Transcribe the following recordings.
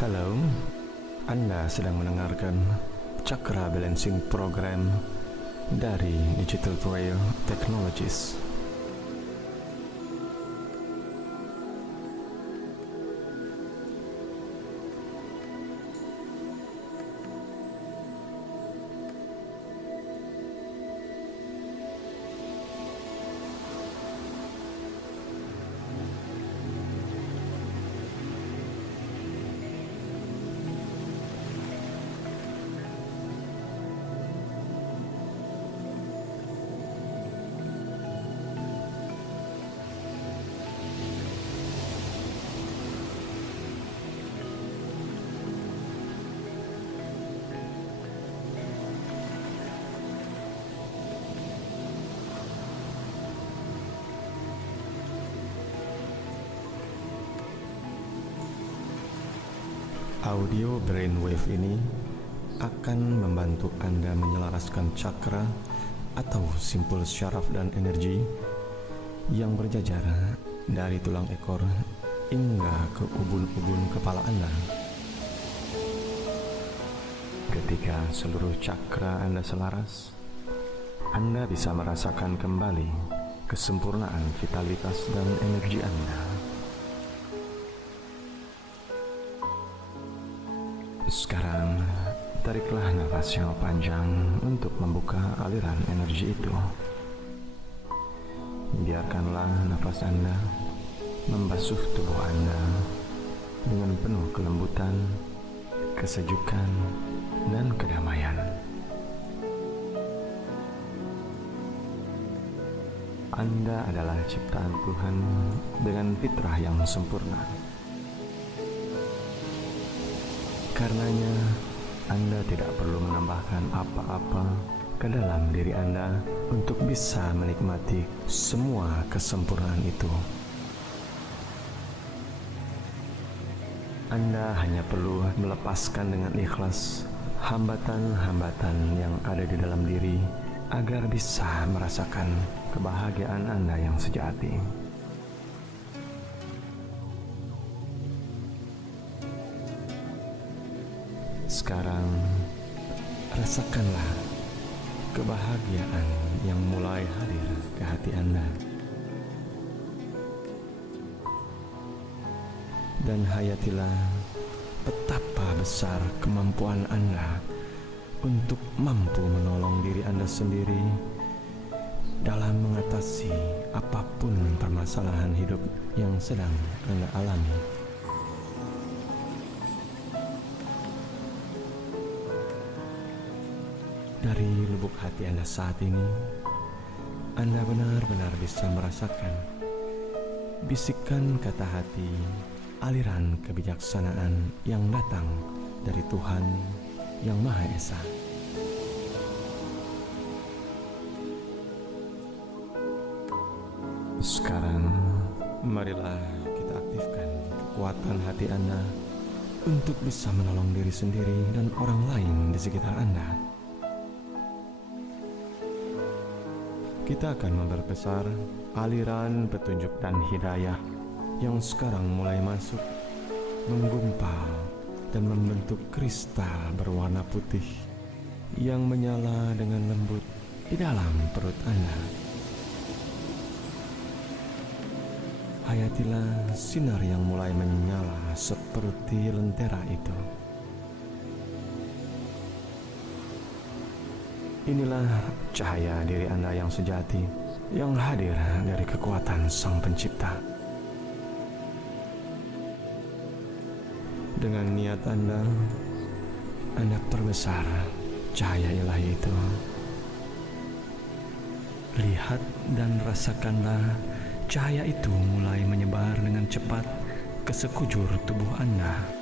Halo, Anda sedang mendengarkan Cakra Balancing Program dari Digital Trail Technologies. Audio brainwave ini akan membantu Anda menyelaraskan cakra atau simpul syaraf dan energi yang berjajar dari tulang ekor hingga ke ubun-ubun kepala Anda. Ketika seluruh cakra Anda selaras, Anda bisa merasakan kembali kesempurnaan vitalitas dan energi Anda. Sekarang, tariklah nafas yang panjang untuk membuka aliran energi itu. Biarkanlah nafas Anda membasuh tubuh Anda dengan penuh kelembutan, kesejukan, dan kedamaian. Anda adalah ciptaan Tuhan dengan fitrah yang sempurna. Karenanya, Anda tidak perlu menambahkan apa-apa ke dalam diri Anda untuk bisa menikmati semua kesempurnaan itu. Anda hanya perlu melepaskan dengan ikhlas hambatan-hambatan yang ada di dalam diri agar bisa merasakan kebahagiaan Anda yang sejati. Sekarang, rasakanlah kebahagiaan yang mulai hadir ke hati Anda. Dan hayatilah betapa besar kemampuan Anda untuk mampu menolong diri Anda sendiri dalam mengatasi apapun permasalahan hidup yang sedang Anda alami. Dari lubuk hati Anda saat ini, Anda benar-benar bisa merasakan bisikan kata hati, aliran kebijaksanaan yang datang dari Tuhan Yang Maha Esa. Sekarang, marilah kita aktifkan kekuatan hati Anda untuk bisa menolong diri sendiri dan orang lain di sekitar Anda. Kita akan memperbesar aliran petunjuk dan hidayah yang sekarang mulai masuk, menggumpal dan membentuk kristal berwarna putih yang menyala dengan lembut di dalam perut Anda. Hayatilah sinar yang mulai menyala seperti lentera itu. Inilah cahaya diri Anda yang sejati, yang hadir dari kekuatan Sang Pencipta. Dengan niat Anda perbesar cahaya ilahi itu. Lihat dan rasakanlah cahaya itu mulai menyebar dengan cepat ke sekujur tubuh Anda.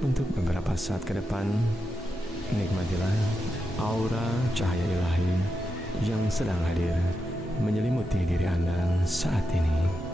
Untuk beberapa saat ke depan, nikmatilah aura cahaya ilahi yang sedang hadir menyelimuti diri Anda saat ini.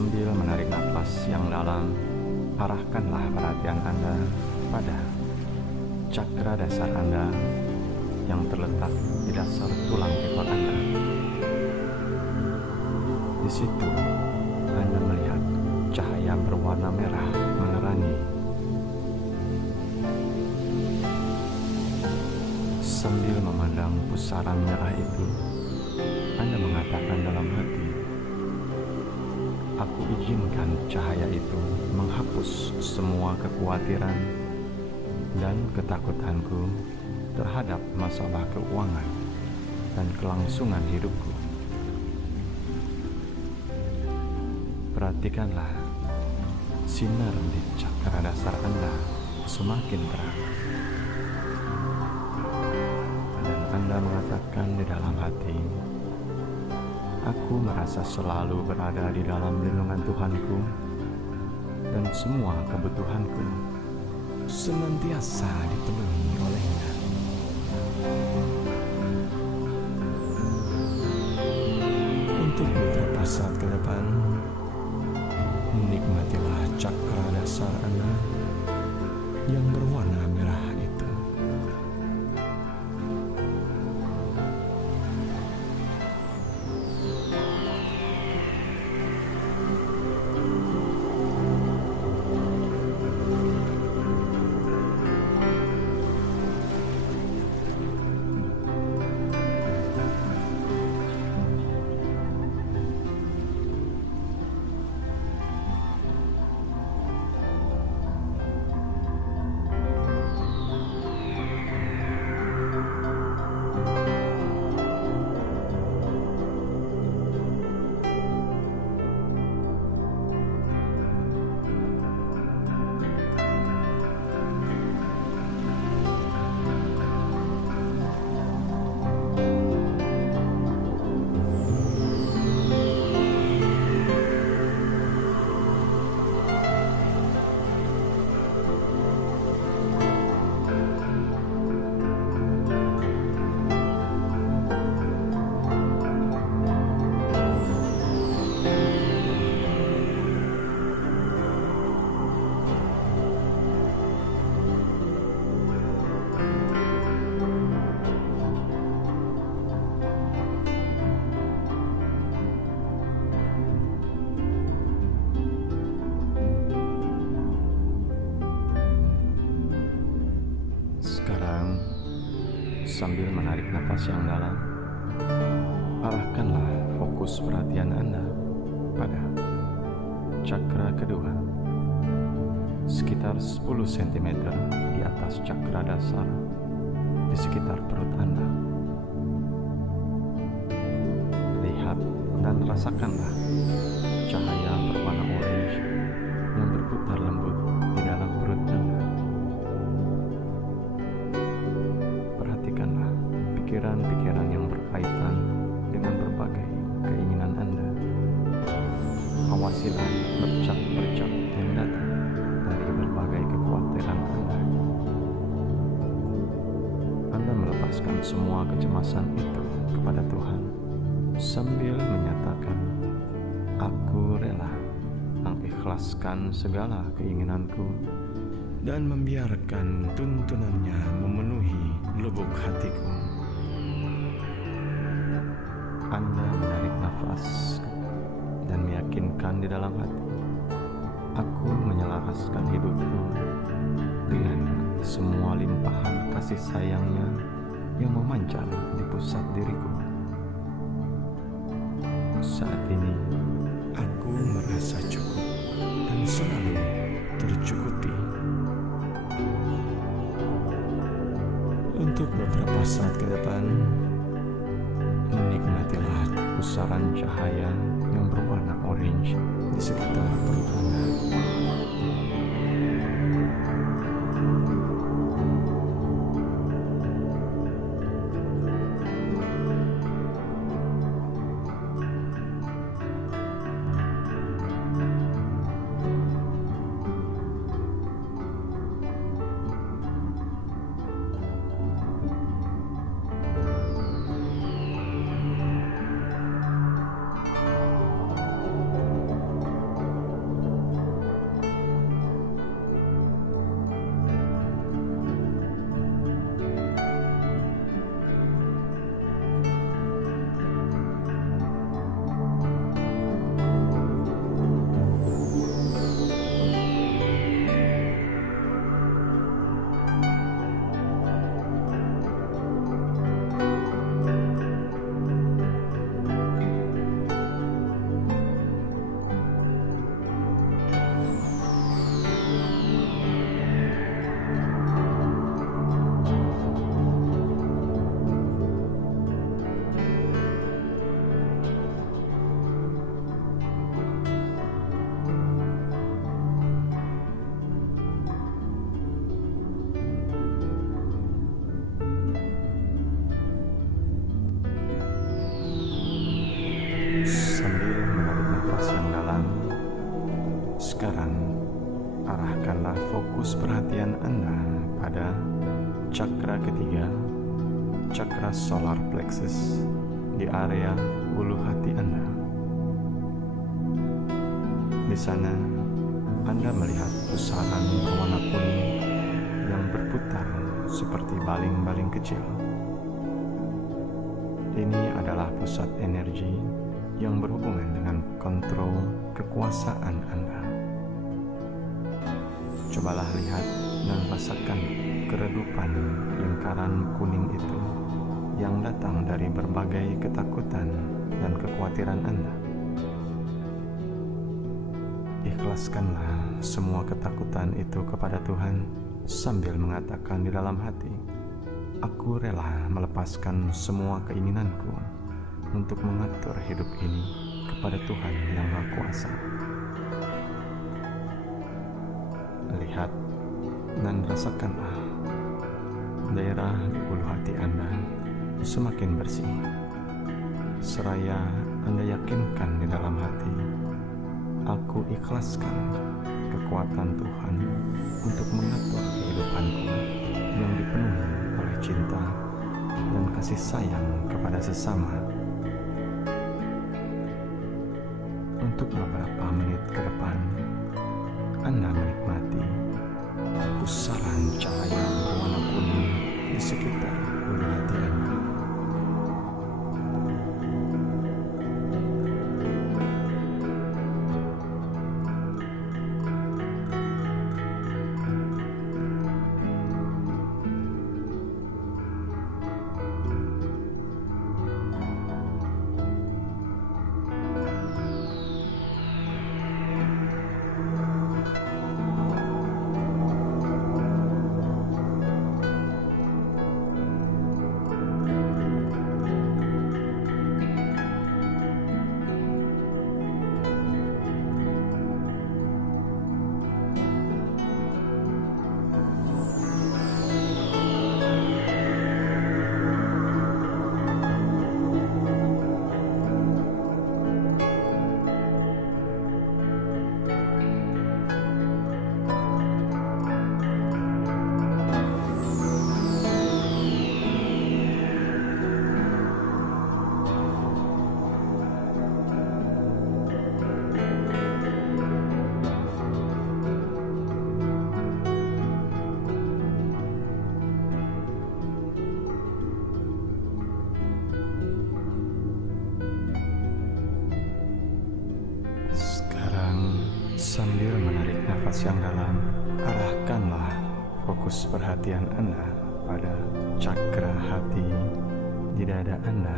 Sambil menarik napas yang dalam, arahkanlah perhatian Anda pada cakra dasar Anda yang terletak di dasar tulang ekor Anda. Di situ, Anda melihat cahaya berwarna merah menerangi. Sambil memandang pusaran merah itu, Anda mengatakan dalam hati, "Aku izinkan cahaya itu menghapus semua kekhawatiran dan ketakutanku terhadap masalah keuangan dan kelangsungan hidupku." Perhatikanlah, sinar di cakra dasar Anda semakin terang. Dan Anda mengatakan di dalam hati, "Aku merasa selalu berada di dalam lindungan Tuhanku, dan semua kebutuhanku senantiasa dipenuhi oleh-Nya." Untuk beberapa saat ke depan, nikmatilah cakra dasar Anda yang berwarna merah itu. Sekarang, sambil menarik napas yang dalam, arahkanlah fokus perhatian Anda pada cakra kedua, sekitar 10 cm di atas cakra dasar di sekitar perut Anda. Lihat dan rasakanlah cahaya berwarna orange yang berputar lembut di dalam perut Anda. Perhatikanlah pikiran-pikiran yang berkaitan dengan berbagai keinginan Anda. Awasilah bercak-bercak yang datang dari berbagai kekhawatiran Anda. Anda melepaskan semua kecemasan itu kepada Tuhan sambil menyatakan, "Aku rela mengikhlaskan segala keinginanku dan membiarkan tuntunannya memenuhi lubuk hatiku." Anda menarik nafas dan meyakinkan di dalam hati, "Aku menyelaraskan hidupku dengan semua limpahan kasih sayangnya yang memancar di pusat diriku. Saat ini, aku merasa cukup dan selalu tercukupi." Untuk beberapa saat ke depan, nikmatilah pusaran cahaya yang berwarna orange di sekitar perut Anda. fokus perhatian Anda pada cakra ketiga, cakra solar plexus, di area ulu hati Anda. Di sana, Anda melihat pusaran berwarna kuning yang berputar seperti baling-baling kecil. Ini adalah pusat energi yang berhubungan dengan kontrol kekuasaan Anda. Cobalah lihat dan rasakan keredupan lingkaran kuning itu yang datang dari berbagai ketakutan dan kekhawatiran Anda. Ikhlaskanlah semua ketakutan itu kepada Tuhan sambil mengatakan di dalam hati, "Aku rela melepaskan semua keinginanku untuk mengatur hidup ini kepada Tuhan yang Maha Kuasa." Lihat dan rasakanlah daerah di ulu hati Anda semakin bersih, seraya Anda yakinkan di dalam hati, "Aku ikhlaskan kekuatan Tuhan untuk mengatur kehidupanku yang dipenuhi oleh cinta dan kasih sayang kepada sesama." Untuk beberapa menit ke depan, Anda menikmati pusaran cahaya berwarna kuning di sekitar ulu hati Anda. Sambil menarik nafas yang dalam, arahkanlah fokus perhatian Anda pada cakra hati di dada Anda.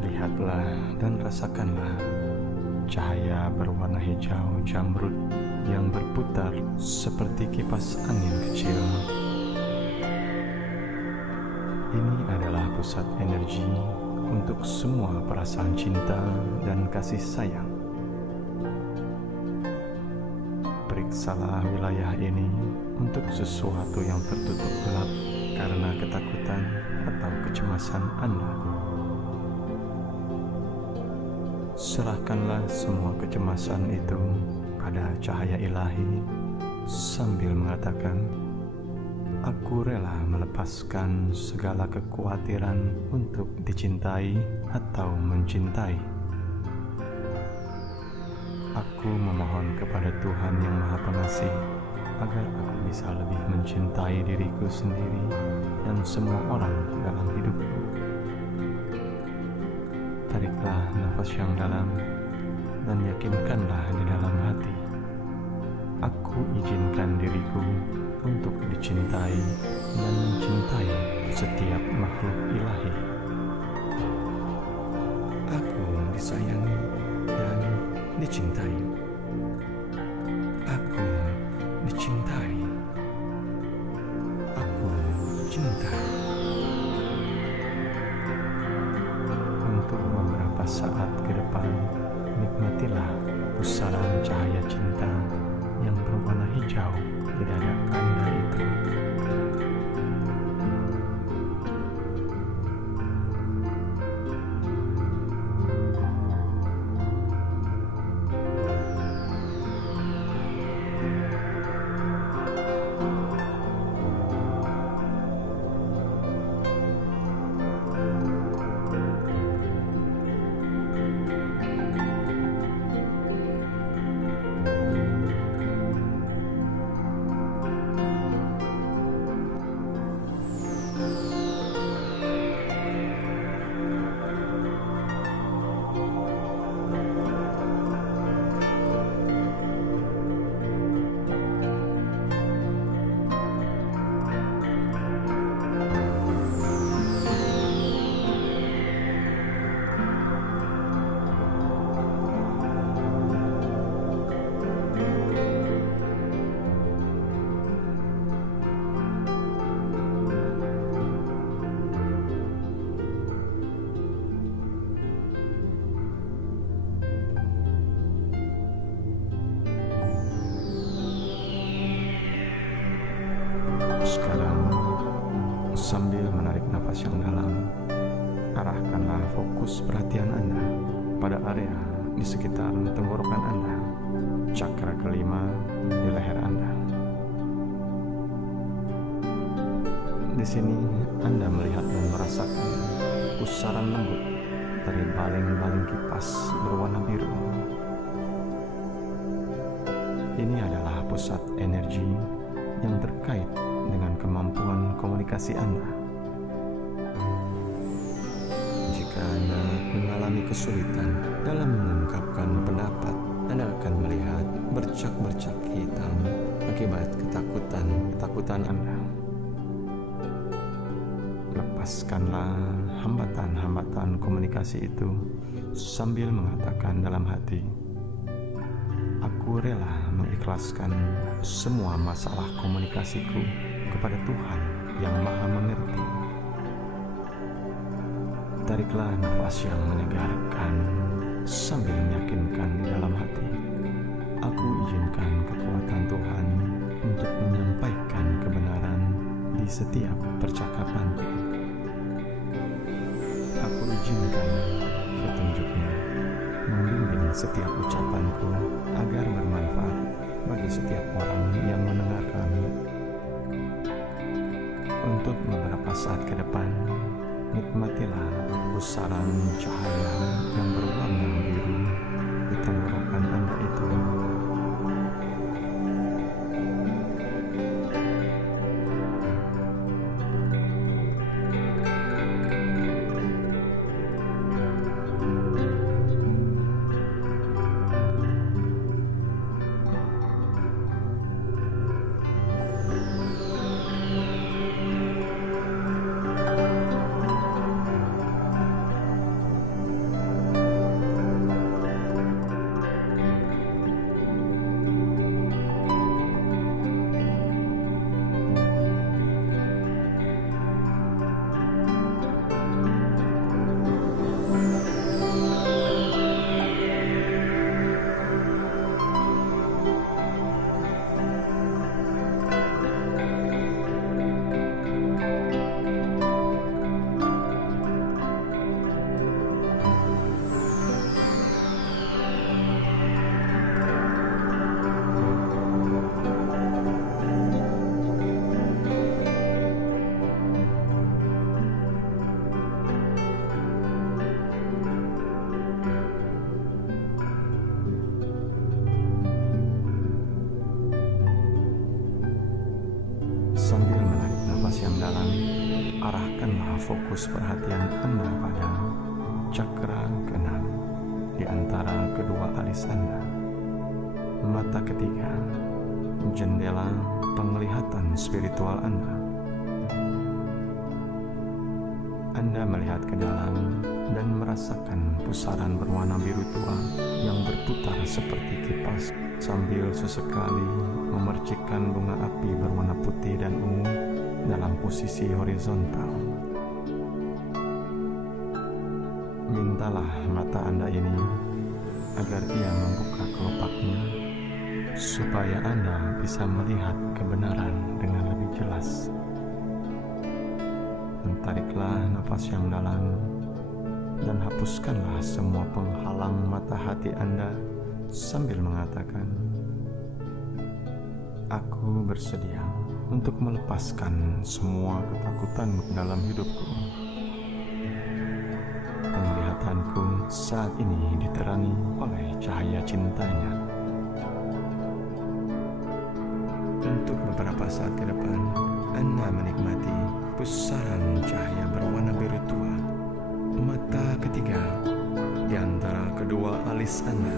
Lihatlah dan rasakanlah cahaya berwarna hijau jamrud yang berputar seperti kipas angin kecil. Ini adalah pusat energi untuk semua perasaan cinta dan kasih sayang. Periksalah wilayah ini untuk sesuatu yang tertutup gelap karena ketakutan atau kecemasan Anda. Serahkanlah semua kecemasan itu pada cahaya ilahi sambil mengatakan, "Aku rela melepaskan segala kekhawatiran untuk dicintai atau mencintai. Aku memohon kepada Tuhan yang Maha Pengasih agar aku bisa lebih mencintai diriku sendiri dan semua orang dalam hidupku." Tariklah nafas yang dalam dan yakinkanlah di dalam hati, "Aku izinkan diriku untuk dicintai dan mencintai setiap makhluk ilahi. Aku disayangi dan dicintai. Aku dicintai. Aku cinta." Untuk beberapa saat ke depan, nikmatilah pusaran cahaya cinta yang berwarna hijau di dada Anda itu. Sekarang, sambil menarik napas yang dalam, arahkanlah fokus perhatian Anda pada area di sekitar tenggorokan Anda, cakra kelima di leher Anda. Di sini Anda melihat dan merasakan pusaran lembut dari baling-baling kipas berwarna biru. Ini adalah pusat energi yang terkait dengan kemampuan komunikasi Anda. Jika Anda mengalami kesulitan dalam mengungkapkan pendapat, Anda akan melihat bercak-bercak hitam akibat ketakutan Anda. Lepaskanlah hambatan-hambatan komunikasi itu sambil mengatakan dalam hati, "Aku rela mengikhlaskan semua masalah komunikasiku kepada Tuhan yang Maha Mengerti." Tariklah nafas yang menyegarkan sambil meyakinkan di dalam hati, "Aku izinkan kekuatan Tuhan untuk menyampaikan kebenaran di setiap percakapanku. Aku izinkan petunjuknya membimbing setiap ucapanku agar bermanfaat bagi setiap orang yang mendengarkan. Untuk beberapa saat ke depan, nikmatilah pusaran cahaya yang berwarna biru di tenggorokan Anda itu. Sambil menarik nafas yang dalam, arahkanlah fokus perhatian Anda pada cakra keenam di antara kedua alis Anda, mata ketiga, jendela penglihatan spiritual Anda. Anda melihat ke dalam dan merasakan pusaran berwarna biru tua yang berputar seperti kipas sambil sesekali memercikkan bunga api berwarna putih dan ungu dalam posisi horizontal. Mintalah mata Anda ini agar ia membuka kelopaknya supaya Anda bisa melihat kebenaran dengan lebih jelas. Tariklah nafas yang dalam dan hapuskanlah semua penghalang mata hati Anda sambil mengatakan, "Aku bersedia untuk melepaskan semua ketakutan dalam hidupku. Penglihatanku saat ini diterangi oleh cahaya cintanya." Untuk beberapa saat ke depan, Anda menikmati pusaran cahaya berwarna biru tua, mata ketiga di antara kedua alis Anda.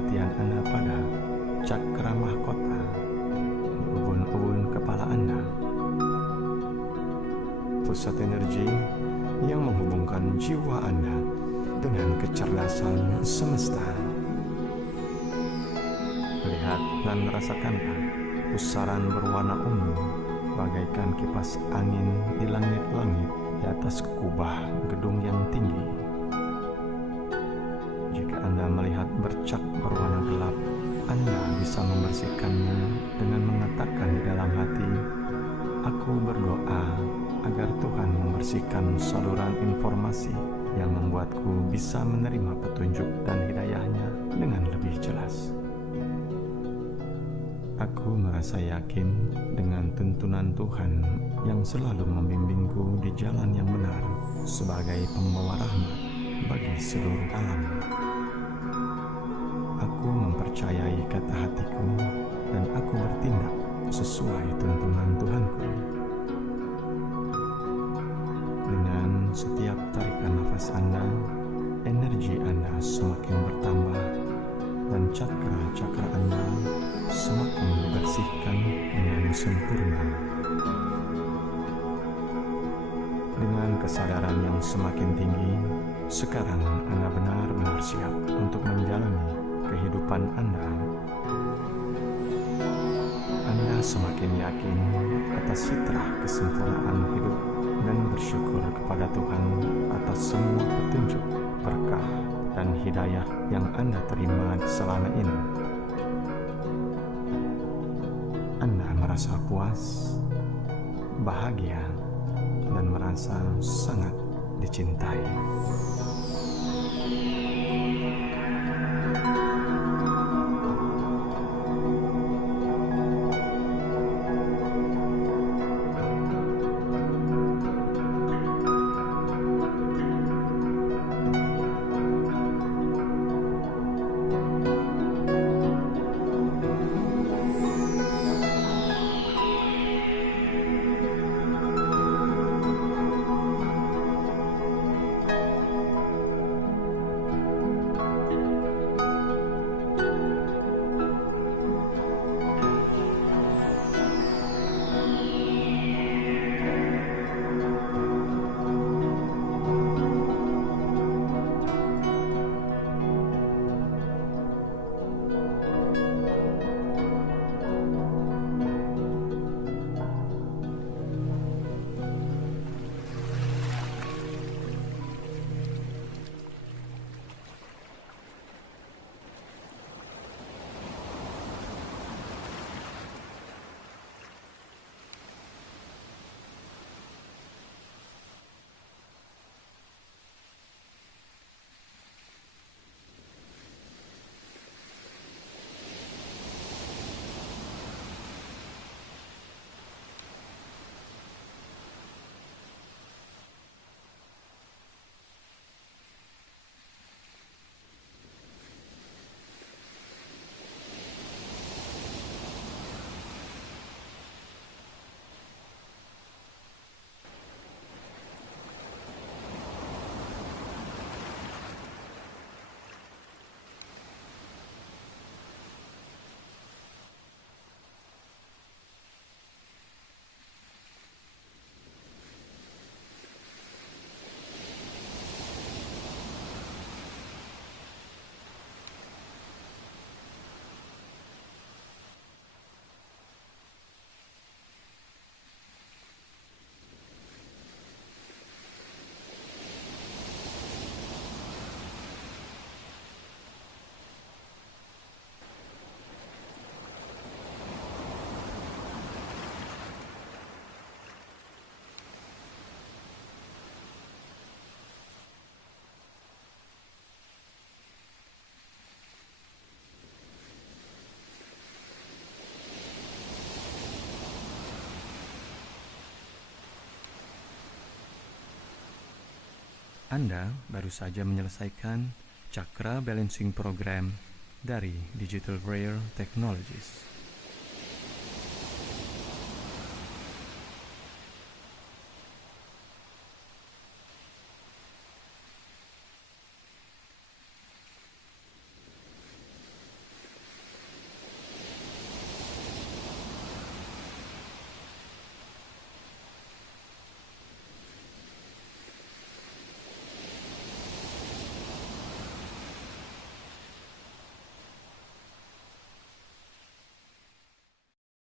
perhatian Anda pada cakra mahkota di ubun-ubun kepala Anda. Pusat energi yang menghubungkan jiwa Anda dengan kecerdasan semesta. Lihat dan rasakanlah pusaran berwarna ungu bagaikan kipas angin di langit-langit di atas kubah gedung yang tinggi. Jika Anda melihat bercak berwarna gelap, Anda bisa membersihkannya dengan mengatakan di dalam hati, "Aku berdoa agar Tuhan membersihkan saluran informasi yang membuatku bisa menerima petunjuk dan hidayahnya dengan lebih jelas." Aku merasa yakin dengan tuntunan Tuhan yang selalu membimbingku di jalan yang benar sebagai pembawa rahmat bagi seluruh alam. Aku mempercayai kata hatiku dan aku bertindak sesuai tuntunan Tuhanku. Dengan setiap tarikan nafas Anda, energi Anda semakin bertambah dan cakra-cakra Anda semakin dibersihkan dengan sempurna. Dengan kesadaran yang semakin tinggi, sekarang Anda benar-benar siap untuk menjalani kehidupan Anda. Anda semakin yakin atas fitrah kesempurnaan hidup dan bersyukur kepada Tuhan atas semua petunjuk, berkah, dan hidayah yang Anda terima selama ini. Anda merasa puas, bahagia, dan merasa sangat dicintai. Anda baru saja menyelesaikan Chakra Balancing Program dari Digital Rare Technologies.